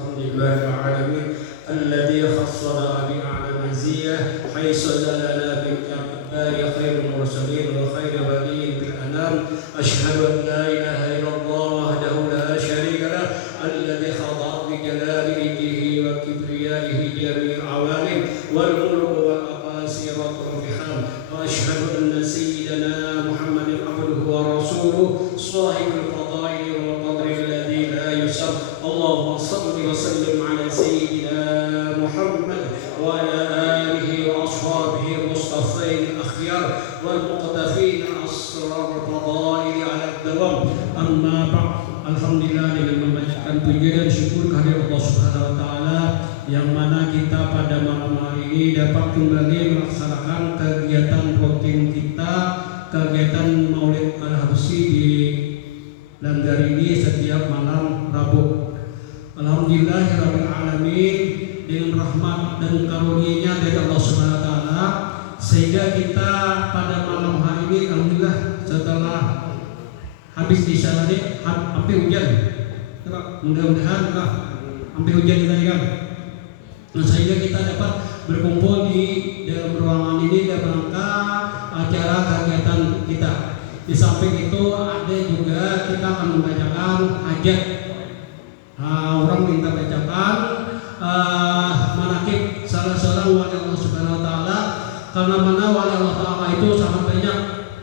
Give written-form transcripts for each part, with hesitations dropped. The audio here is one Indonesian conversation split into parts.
Alhamdulillahirrahmanirrahim alladzi khassana bi'ala maziyah haitsu lana bi'abari khairul mursalin wa khairul waliyin bil anam asyhadu an la ilaha illallah wahdahu la syarika lah alladzi khada'a bi jalalihi wa kibriyaihi jami'al awalim wal mulku wal aqasiratul fiham wa asyhadu anna sayyidana Muhammadan abduhu wa rasuluhu sahibul fadaili wal qadri alladzi la yusam Allahumma salli wa sallim ala sayyidina Muhammad wa ala alihi wa ashabihi mustafain akhyar wal muqtafin asrar fadaili ala dawam amma ba'd. Alhamdulillah, dengan membacakan puji dan syukur kehadirat Allah Subhanahu wa taala yang mana kita pada malam hari ini dapat kembali melaksanakan kegiatan rutin kita, kegiatan Maulid Al-Habsyi di Langgar ini setiap malam Rabu. Alhamdulillahirabbil alamin, dengan rahmat dan karunia-Nya dari Allah Subhanahu wa taala sehingga kita pada malam hari ini alhamdulillah setelah habis di sana ini sampai hujan. Mudah-mudahan sampai hujan kita kan. Nah, sehingga kita dapat berkumpul di dalam ruangan ini dalam rangka acara kegiatan kita. Di samping itu ada juga kita akan membacakan hajat. Orang minta bacakan manakib salah seorang wali Allah Subhanahu wa taala, karena mana wali Allah taala itu sangat banyak.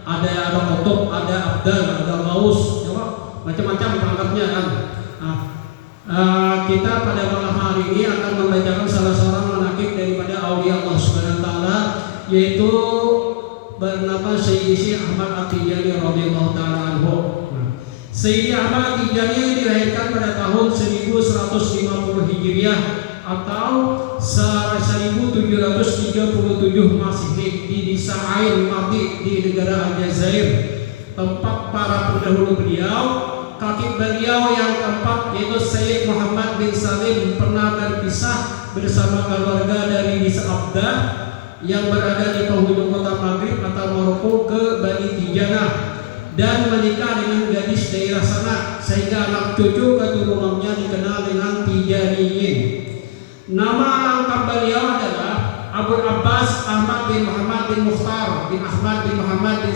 Ada kutub, ada abdal, ada gaus, macam-macam perangkatnya kan. Kita pada malam hari ini akan membacakan salah seorang manakib daripada aulia Allah Subhanahu wa taala, yaitu bernama Sayyidi Ahmad At-Tijani radhiyallahu taala anhu. Sayyidi Ahmad At-Tijani dilahirkan pada tahun 1150 Hijriah atau 1737 Masehi di desa Ain Mati di negara Aljazair, tempat para pendahulu beliau. Kakek beliau yang keempat yaitu Sayyid Muhammad bin Salim pernah berpisah bersama keluarga dari desa Abdah yang berada di penghujung kota Maghrib atau Maroko ke Bani Tijanah dan menikah dengan gadis daerah sana, sehingga anak cucu keturunannya dikenal dengan Tijaniyin. Nama lengkap beliau adalah Abu Abbas Ahmad bin Muhammad bin Mukhtar bin Ahmad bin Muhammad bin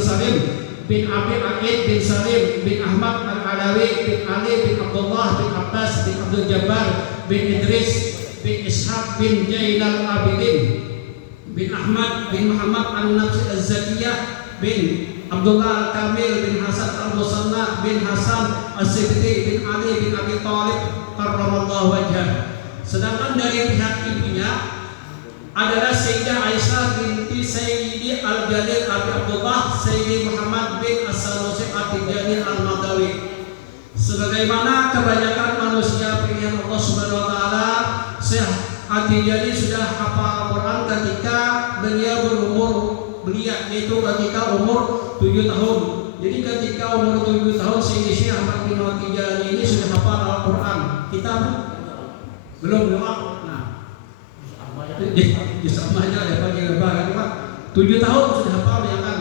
Salim bin Abi Aid bin Salim bin Ahmad Al-Alawi bin Ali bin Abdullah bin Abbas bin Abdul Jabbar bin Idris bin Ishaq bin Jainal Abidin bin Ahmad bin Muhammad An-Nafsi Az-Zakiyah bin Abdullah Al-Kamil bin Hasan Al-Musanna bin Hasan As-Sibti bin Ali bin Abi Thalib karramallahu wajhah. Sedangkan dari pihak ibunya adalah Sayyidah Aisyah binti Sayyidi Al-Jalil Abi Abdullah Sayyidi Muhammad bin As-Sanusi At-Tijani Al-Madawi. Sebagaimana kebanyakan manusia pilihan Allah Subhanahu wa taala, Syekh At-Tijani sudah hafal Al-Qur'an ketika yaitu ketika umur 7 tahun. Jadi ketika umur 7 tahun Syekh Ahmad bin At-Tijani ini sudah hafal Al-Qur'an. Kita belum doa. Samanya ada pagi lebaran Pak. 7 tahun sudah hafal ya kan.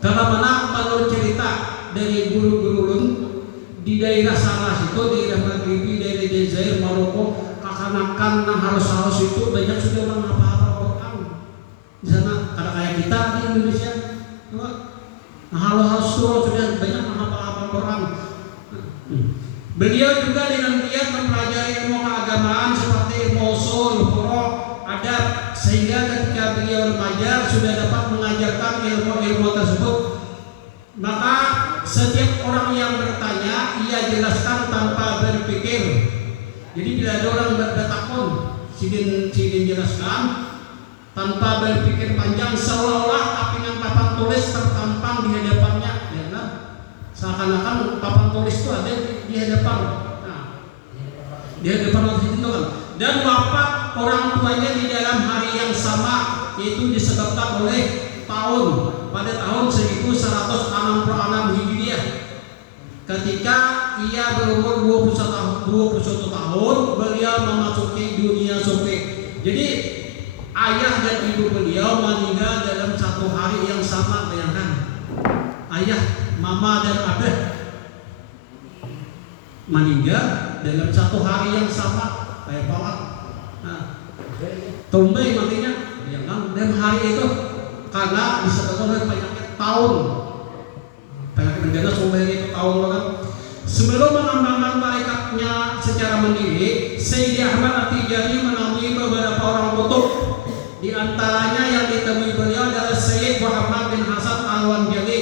Karena mana menurut cerita dari guru-guru di daerah sana itu, daerah Maghribi, daerah Jazair, Maroko, kekanakan harus itu banyak sudah orang hafal Al-Qur'an. Di sana karena kayak kita di Indonesia, harus sudah banyak menghafal Al-Qur'an. Beliau juga dengan giat mempelajari ilmu keagamaan seperti ilmu usul, furu', adab, sehingga ketika beliau remaja sudah dapat mengajarkan ilmu-ilmu tersebut. Maka setiap orang yang bertanya ia jelaskan tanpa berpikir. Jadi bila ada orang bertakun, sidin jelaskan tanpa berpikir panjang, seolah-olah kapingan papan tulis tertampang di hadapannya, ya kan? Seakan-akan papan tulis itu ada di hadapan. Nah, di hadapan itu kan. Dan wafat orang tuanya di dalam hari yang sama, yaitu disebabkan oleh pada tahun 1166 Hijriah. Ketika ia berumur 21 tahun, beliau memasuki dunia sufi. Jadi ayah dan ibu beliau meninggal dalam satu hari yang sama, bayangkan. Ayah, mama dan abah meninggal dalam satu hari yang sama kayak Palat. Nah, tumbai matinya ya kan dalam hari itu karena disebabkan oleh penyakit taun. Penyakit mendadak sumber itu taun kan. Sebelum mengembangkan tarikatnya secara mandiri, Sayyidi Ahmad At-Tijani menemui beberapa orang kutub. Di antaranya yang ditemui beliau adalah Sayyid Muhammad bin Hasan Al-Wanjali.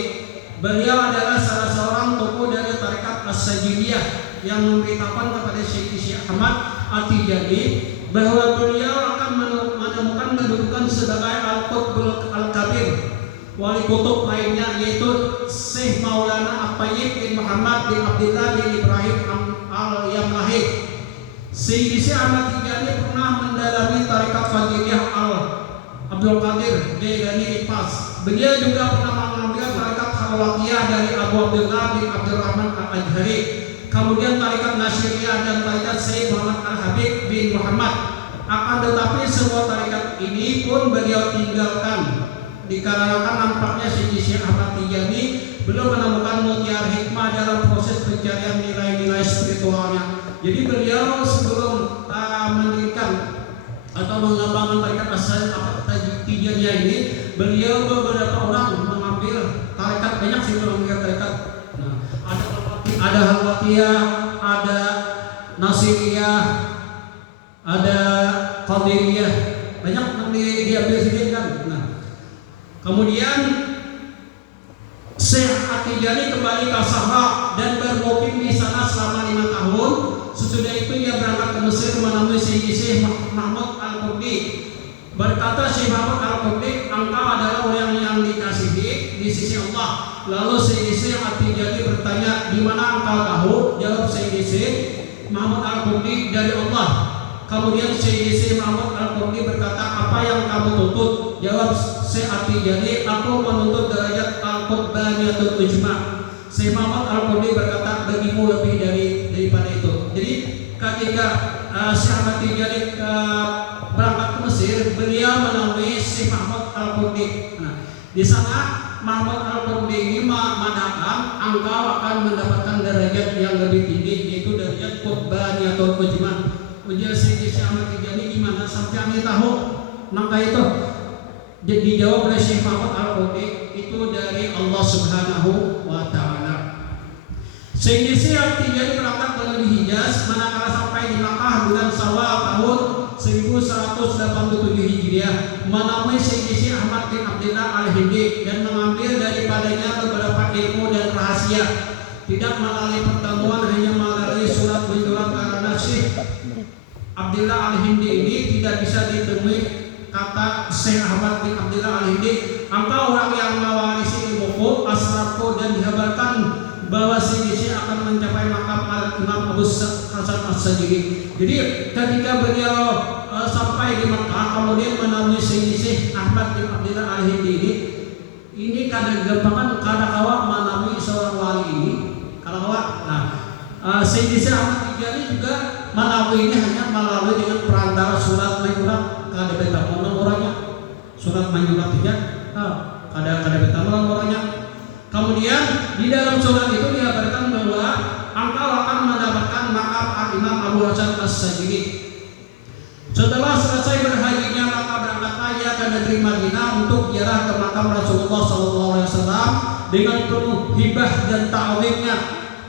Beliau adalah salah seorang tokoh dari tarikat As-Sajiliyah yang memberitakan kepada Sayyidi Ahmad At-Tijani bahwa beliau akan menemukan kedudukan sebagai Al-Qutb Al-Kabir. Wali kutub lainnya yaitu Syekh Maulana At-Tayyib bin Muhammad bin Abdullah bin Ibrahim Al-Yamlahi. Sayyidi Ahmad Tijani pernah mendalami tarikat Fadiliyah Abdul Qadir Jailani Pas. Beliau juga pernah mengambil tarikat Khalwatiyah dari Abu Abdullah bin Abdurrahman Al-Ajhari. Kemudian tarikat Nasyiriyah dan tarikat Syekh Muhammad Al-Habib bin Muhammad. Akan tetapi semua tarikat ini pun beliau tinggalkan dikarenakan nampaknya Sayyidi Ahmad Tijani belum menemukan mutiara hikmah dalam proses pencarian nilai-nilai spiritualnya. Jadi beliau sebelum mendirikan atau mengembangkan tarikat Tijaniyah ini, beliau beberapa orang mengambil tarikat, banyak sih mengambil tarikat. Nah, ada Halwatiyah, ada Nasiriyah, ada Qadiriyah, banyak yang diambil sendiri kan. Nah, kemudian Syekh At-Tijani kembali ke Sahra dan bermukim di sana selama 5 tahun. Sesudah itu ia berangkat ke Mesir menemui Syekh Mahmud Al-Qurdi. Berkata Syekh Mahmud Al-Qurdi, engkau adalah orang yang dikasihi di sisi Allah. Lalu Syekh At-Tijani bertanya, di mana engkau tahu? Jawab Syekh Mahmud Al-Qurdi, dari Allah. Kemudian Syekh Mahmud Al-Qurdi berkata, apa yang kamu tuntut? Jawab Syekh At-Tijani, aku menuntut derajat Al-Qutbaniyatul Ujma'. Syekh Mahmud Al-Qurdi berkata, bagimu lebih daripada itu. Jadi ketika Syekh Ahmad Tijani berangkat ke Mesir, beliau menemui Syekh Mahmud Al-Qurdi. Nah, di sana Mahmud Al-Qurdi ini mengatakan engkau akan mendapatkan derajat yang lebih tinggi, yaitu derajat Qutbaniyatul Ujma'. Ujian Syekh Ahmad Tijani gimana sampai kami tahu? Maka itu dijawab oleh Syekh Mahmud Al-Qurdi, itu dari Allah Subhanahu wa Ta'ala. Sayyidi Ahmad Tijani berangkat dari Hijaz manakala sampai di Makkah bulan Syawal tahun 1187 Hijriah, menemui Sayyidi Ahmad bin Abdullah Al-Hindi dan mengambil daripadanya beberapa ilmu dan rahasia. Tidak melalui pertemuan, hanya melalui surat menyurat, karena Syekh Abdullah Al-Hindi ini tidak bisa ditemui. Kata Syekh Ahmad bin Abdullah Al-Hindi, engkau orang yang mewarisi ilmuku, asrarku, dan dikabarkan bahwa Syekh akan mencapai makam Imam Abu Hasan As-Sajili. Jadi ketika beliau sampai di Makkah, kemudian menemui Syekh Ahmad bin Abdullah Al-Hindi ini kadang gampangan kadang-kala menemui seorang wali ini. Kadang-kala, Syekh Ahmad Tijani juga menemui ini hanya melalui dengan perantara surat menyurat kada beta orangnya, surat menyurat tidak kada beta orangnya. Kemudian di dalam surat itu dikabarkan bahwa engkau akan mendapatkan makam Imam Abu Hasan As-Sajili. Setelah selesai berhajinya, maka berangkatlah ia ke negeri Madinah untuk ziarah ke makam Rasulullah SAW dengan penuh hibah dan ta'zimnya.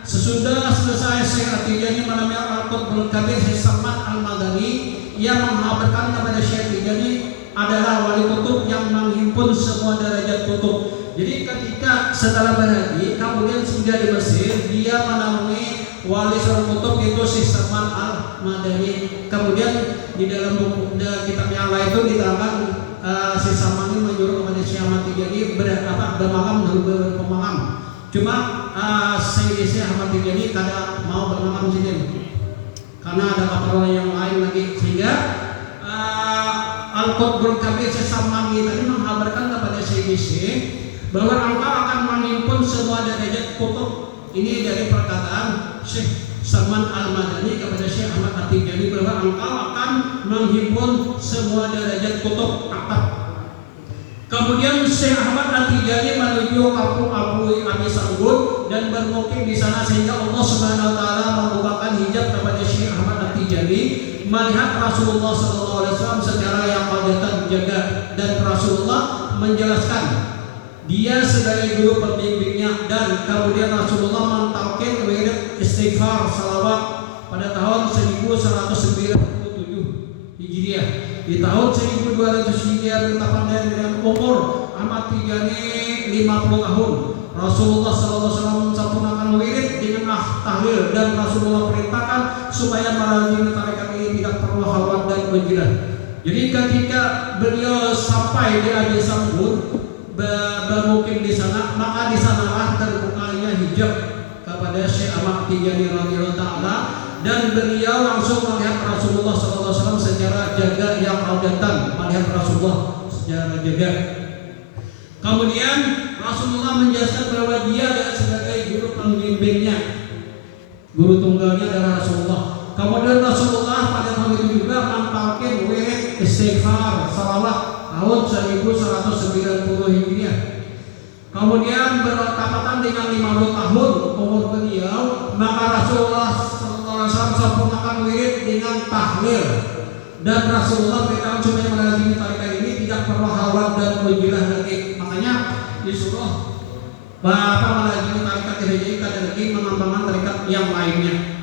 Sesudah selesai Syekh At-Tijani menemui Al-Qutb Kabir Syekh Samad Al-Madani, ia menghabarkan kepada Syekh Tijani adalah wali kutub yang menghimpun semua derajat kutub. Jadi ketika setelah berhaji kemudian sudah di Mesir, dia menemui wali seorang kutub yaitu Syekh Samad Al-Madani. Kemudian di dalam buku kitab yang lain itu diterangkan Syekh Samad ini menyuruh kepada Syekh Ahmad Tijani bermakam dan berpemakam. Cuma Syekh Ahmad Tijani kada mau bermakam sendiri karena ada keperluan yang lain lagi, sehingga Al-Qutb Kabir Syekh Samad tadi menghabarkan kepada Syekh bahwa engkau akan menghimpun semua derajat kutub. Ini dari perkataan Syekh Samad Al-Madani kepada Syekh Ahmad At-Tijani bahwa engkau akan menghimpun semua derajat kutub akad. Kemudian Syekh Ahmad At-Tijani menuju kampung Abu Abi Sanggut dan bermukim di sana, sehingga Allah Subhanahu wa taala membuka At-Tijani melihat Rasulullah SAW secara yang qadatan jaga, dan Rasulullah menjelaskan dia sebagai guru pembimbingnya, dan kemudian Rasulullah mentalkin wirid istighfar salawat pada tahun 1197 Hijriah. Di tahun 1200 Hijriah bertepatan dengan umur Ahmad Tijani 50 tahun. Rasulullah SAW mensempurnakan wirid dengan tahlil, dan Rasulullah perintahkan supaya melazimi tarekat ini tidak perlu halwat dan menjilat. Jadi ketika beliau sampai di Adi Sambur bermukim di sana, maka di sanalah terbukanya hijab kepada Syekh Ahmad Tijani radhiyallahu taala, dan beliau langsung melihat Rasulullah SAW secara jaga yang audatan, melihat Rasulullah secara jaga. Kemudian Rasulullah menjelaskan bahwa dia adalah sebagai guru pembimbingnya, guru tunggalnya adalah Rasulullah. Kemudian Rasulullah pada tahun itu juga mentalkin wirid istighfar salawat tahun 1190 Hijriah. Kemudian bertepatan dengan 50 tahun umur beliau, maka Rasulullah SAW sempurnakan wirid dengan tahlil, dan Rasulullah beritahu supaya melazimi tarekat ini tidak perlu halwat dan mujilah lagi. Makanya disuruh bapak melazimi tarekat ini kada lagi mengembangkan tarekat yang lainnya.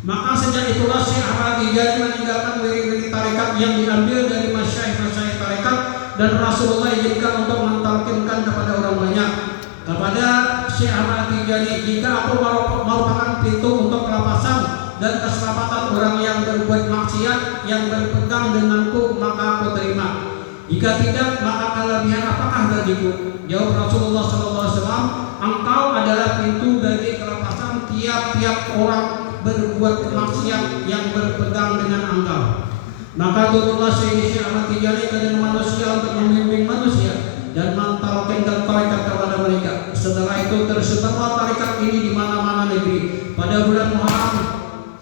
Maka sejak itulah Syekh Ahmad Tijani meninggalkan wirid-wirid tarekat yang diambil dari masyayikh tarekat, dan Rasulullah izinkan untuk mentalkinkan kepada orang banyak. Kepada Syekh Ahmad Tijani, jika aku merupakan pintu untuk kelepasan dan keselamatan orang yang berbuat maksiat yang berpegang denganku, maka aku terima. Jika tidak, maka kelebihan apakah bagiku? Jawab Rasulullah SAW, engkau adalah pintu dari kelepasan tiap-tiap orang berbuat maksiat yang berpegang dengan engkau. Maka turunlah Syekh Ahmad Tijani dari manusia untuk membimbing manusia dan mentalkinkan tarekat kepada mereka. Setelah itu tersebarlah tarekat ini di mana-mana negeri. Pada bulan Muharram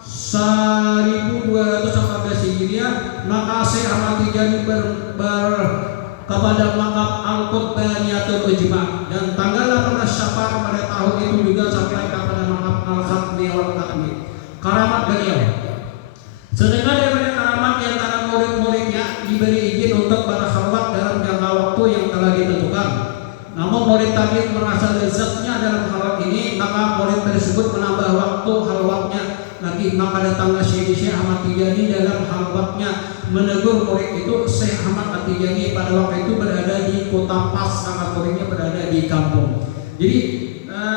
1214 Hijriah, maka Syekh Ahmad Tijani kepada makam Al-Qutbaniyatul Ujma, dan tanggal 18 Syafar pada tahun itu juga sampai kepada makam Al-Khatmi wal Khatmi. Karamat beliau, sedangkan daripada karamat yang antara murid-muridnya diberi izin untuk berkhalwat dalam jangka waktu yang telah ditentukan. Namun murid tadi merasa lezatnya dalam khalwat ini, maka murid tersebut menambah waktu khalwatnya lagi. Maka datanglah Syekh Ahmad Tijani dalam khalwatnya menegur murid itu. Syekh Ahmad Tijani pada waktu itu berada di kota Pas, karena muridnya berada di kampung. Jadi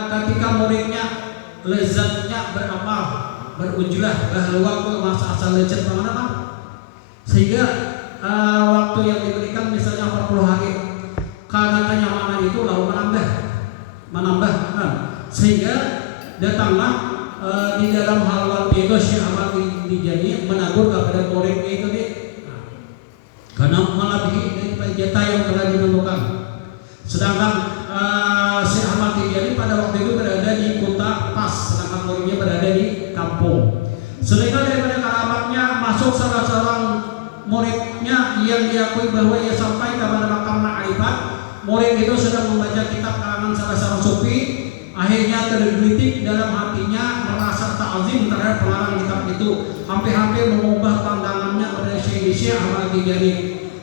ketika muridnya lezatnya beramal, berujlah bahwa masa asal lezat bagaimana Pak? Sehingga waktu yang diberikan misalnya 40 hari, karena kenyamanan itu lalu menambah kan? Sehingga datanglah di dalam halwat itu Syekh Ahmad Tijani menegur kepada muridnya itu nih, karena melebihi dari jatah yang telah ditentukan. Sedangkan Syekh Ahmad Tijani pada waktu itu berada di kota Pas, sedangkan muridnya berada di kampung. Sehingga daripada keramatnya masuk salah seorang muridnya yang diakui bahwa ia sampai kepada makam ma'rifat. Murid itu sedang membaca kitab karangan salah seorang sufi. Akhirnya tergelitik dalam hatinya, merasa ta'zim terhadap pengarang kitab itu, hampir-hampir mengubah pandangannya pada Syekh Ahmad Tijani.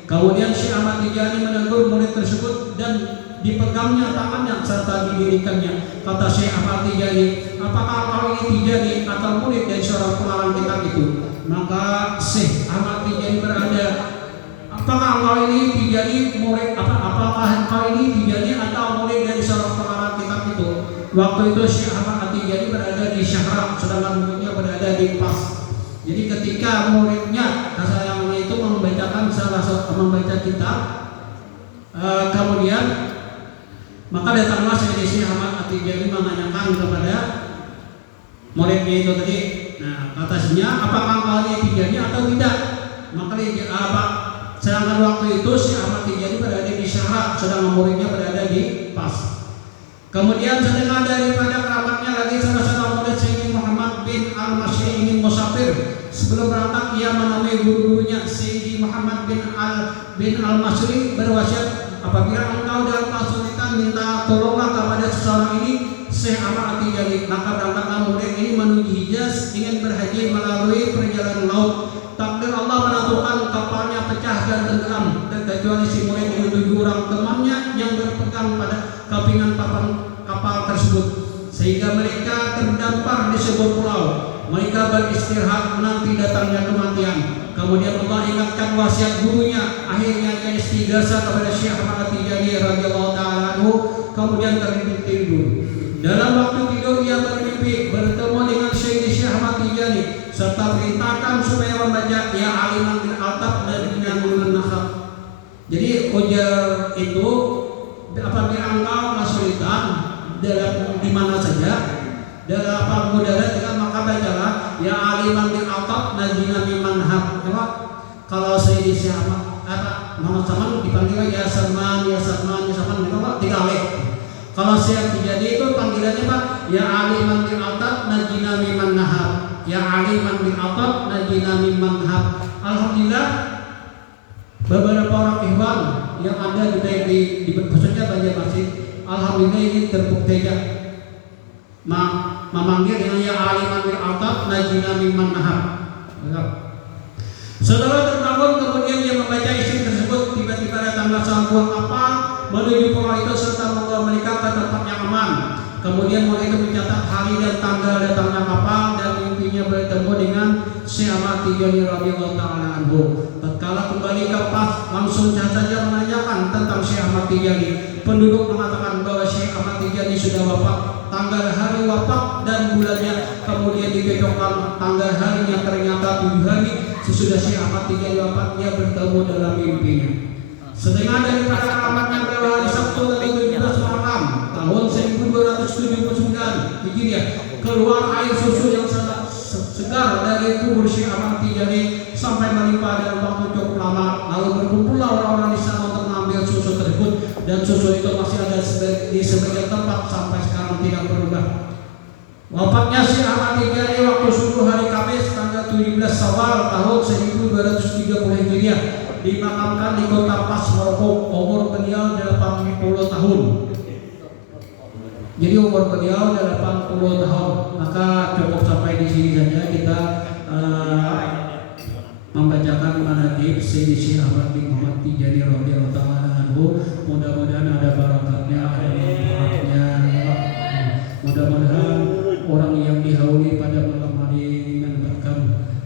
Kemudian Syekh Ahmad Tijani menegur murid tersebut dan dipegangnya tangannya serta didirikannya. Kata Syekh Ahmad Tijani, apakah kau ini Tijani atau murid dari seorang pengarang kitab itu? Maka Syekh Ahmad Tijani berada, apakah kau ini Tijani murid? Apakah kau ini Tijani atau murid dari seorang pengarang kitab itu? Waktu itu Syekh Ahmad Tijani berada di Syahrak, sedangkan muridnya berada di Pas. Jadi ketika muridnya kasayangnya itu membacakan membaca kitab, kemudian maka datanglah Syekh Ahmad Tijani menanyakan kepada muridnya itu tadi. Nah, katanya apakah kau ini Tijani atau tidak? Maka dia sedangkan waktu itu Syekh Ahmad Tijani berada di Syahrak, sedangkan muridnya berada di Pas. Kemudian sedangkan daripada keramatnya lagi salah seorang murid Syekh Muhammad bin Al-Masri ingin musafir. Sebelum berangkat ia menemui guru-gurunya. Syekh Muhammad bin Al-Masri berwasiat, apabila engkau dalam kesulitan minta tolonglah kepada seseorang ini, Syekh Ahmad Tijani. Maka berangkatlah murid ini menuju Hijaz ingin berhaji melalui perjalanan laut maut. Takdir Allah menentukan kapalnya pecah dan tenggelam, dan kecuali si murid dengan 7 orang temannya yang berpegang pada kapingan papan kapal tersebut, sehingga mereka terdampar di sebuah pulau. Mereka beristirahat menanti datangnya kematian. Kemudian Allah ingatkan wasiat gurunya. Akhirnya ia istighatsah kepada Syekh Ahmad Tijani radhiyallahu taala anhu. Kemudian tertidur. Dalam waktu tidur ia bermimpi bertemu dengan Syekh Ahmad Tijani serta perintahkan supaya membaca ya aliman bil altab dan dengan nahab. Jadi ujar itu apabila engkau kesulitan dalam di mana saja dalam apa mudarat dengan maka bacalah ya aliman bil altab najina miman hab. Kalau Sayyidi Syahmat Muhammad Saman dipanggil ya Salman gitu Pak, 3 alif. Kalau Syekh Tijani itu panggilannya Pak ya aliman bil altab najina miman nahab. Ya aliman bil altab najina miman hab. Alhamdulillah beberapa orang ikhwan yang ada di khususnya Banjarmasin, alhamdulillah ini terbukti memanggil yang ya aliman bil altab najina mimman nahab. Setelah terbangun kemudian dia membaca isi tersebut, tiba-tiba datanglah sang buah kapal menuju pulau itu serta membawa mereka ke tempat yang aman. Kemudian mulai itu mencatat hari dan tanggal datangnya kapal dan mimpinya bertemu dengan Syekh Ahmad Tijani radhiyallahu taala anhu. Tatkala kembali ke pas langsung saja menanyakan tentang Syekh Ahmad Tijani. Penduduk mengatakan bahwa Syekh Ahmad Tijani sudah wafat. Tanggal hari wafat dan bulannya kemudian dicocokkan tanggal harinya, ternyata 7 hari sesudah Syekh Ahmad Tijani wafat dia bertemu dalam mimpinya. Setengah daripada alamatnya pada hari Sabtu tanggal 17 Muharram tahun 1279 Hijriah keluar air susu yang sangat segar dari kubur Syekh Ahmad Tijani sampai melimpah dalam waktu cukup lama. Lalu berkumpullah orang-orang di sana untuk mengambil susu tersebut, dan susu itu masih ada di sebagian tempat sampai sekarang tidak berubah. Wafatnya Syekh Ahmad Tijani waktu subuh hari Kamis tanggal 17 Syawal tahun 1230 Hijriah, dimakamkan di kota Fas, Maroko. Umur beliau 80 tahun. Jadi umur beliau 80 tahun. Maka cukup sampai di sini saja kita membacakan manaqib Sayyidi Syekh Ahmad bin Muhammad Tijani radhiyallahu taala anhu. Mudah-mudahan ada barakatnya, ada manfaatnya. Mudah-mudahan orang yang dihauli pada malam hari mendapatkan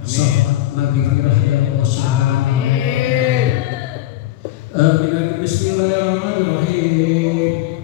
syafaat maghfirah dari Allah Subhanahu wa taala. Bismillahirrahmanirrahim.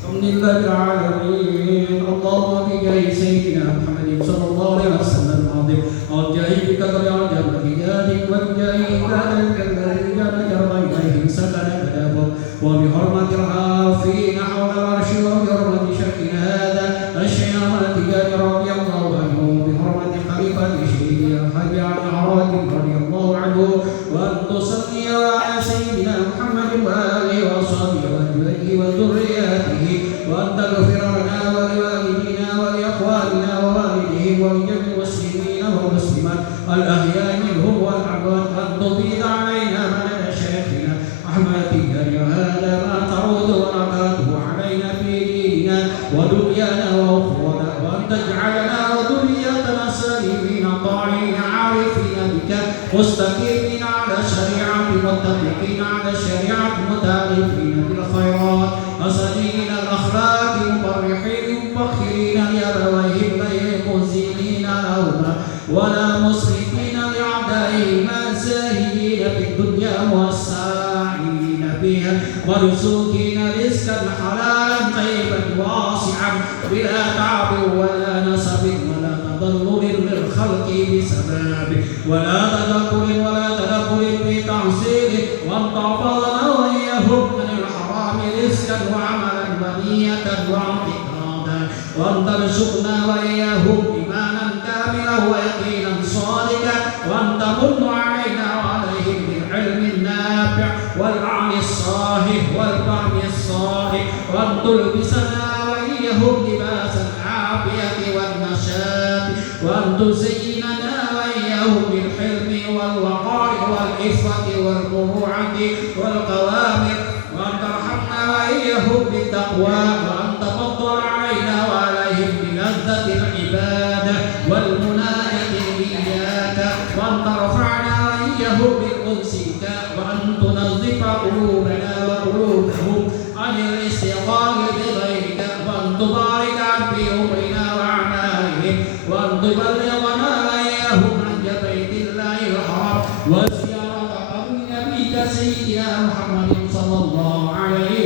Alhamdulillahirrahmanirrahim. Allahumma bi jahi sayyidina Muhammadin sallallahu alaihi wasallam azim. Al-jahi bi qadri al-jabal hijadik wa jahi badal kalbari jana jarwa ilaihim sakana kadabu wa bi hurmatil hafina hawla al-arshi wa bi hurmati syakin hadha Syekh Ahmad Tijani radhiyallahu anhu bi hurmati khalifati Syekh Haji Ali Harazim radhiyallahu anhu wa tusalli ala sayyidina Muhammadin wa alihi wa sahbihi wa azwajihi wa dhurriyyatihi وأن تغفر لنا ولوالدينا ولإخواننا ووالديهم ولجميع المسلمين والمسلمات الأحياء منهم والأموات أن تفيض علينا مدد شيخنا أحمد تجاني هذا ما تعود بركاته علينا في ديننا ودنيانا وأخرانا وأن تجعلنا وذريتنا سالمين طاعين عارفين بك مستقيمين على شريعة متفقين على شريعة متألفين بالخيرات حسنين الأخلاق مفرحين مفخرين لأبويهم غير مزيلين لهما ولا مسرفين لأعدائهما زاهدين في الدنيا والساعين فيها مرزوقين رزقا حلالا طيبا واسعا بلا تعب ولا نصب ولا تضلل للخلق بسبب ولا تدبر في تحصيله وأن تحفظنا وإياهم من الحرام رزقا وعملا ونية واعتقادا وأن ترزقنا وإياهم إيمانا كاملا ويقينا صادقا وأن تمن علينا وعليهم بالعلم النافع والعمل الصالح والفهم الصالح وأن تلبسنا وإياهم لباس العافية والنشاط وأن تزيننا وإياهم بالحلم والوقار والعفة والمروءة والقوامر وأن ترحمنا وإياهم بالتقوى وأن تفضل علينا وعليهم بلذة العبادة والمناجاة إياك قلوبنا وقلوبهم عن الاستقامة بغيرك وأن تبارك في أمرنا وأعمالهم وأن تبلغنا إياهم عن بيت الله الحرام وزيارة قبر نبيك سيدنا محمد صلى الله عليه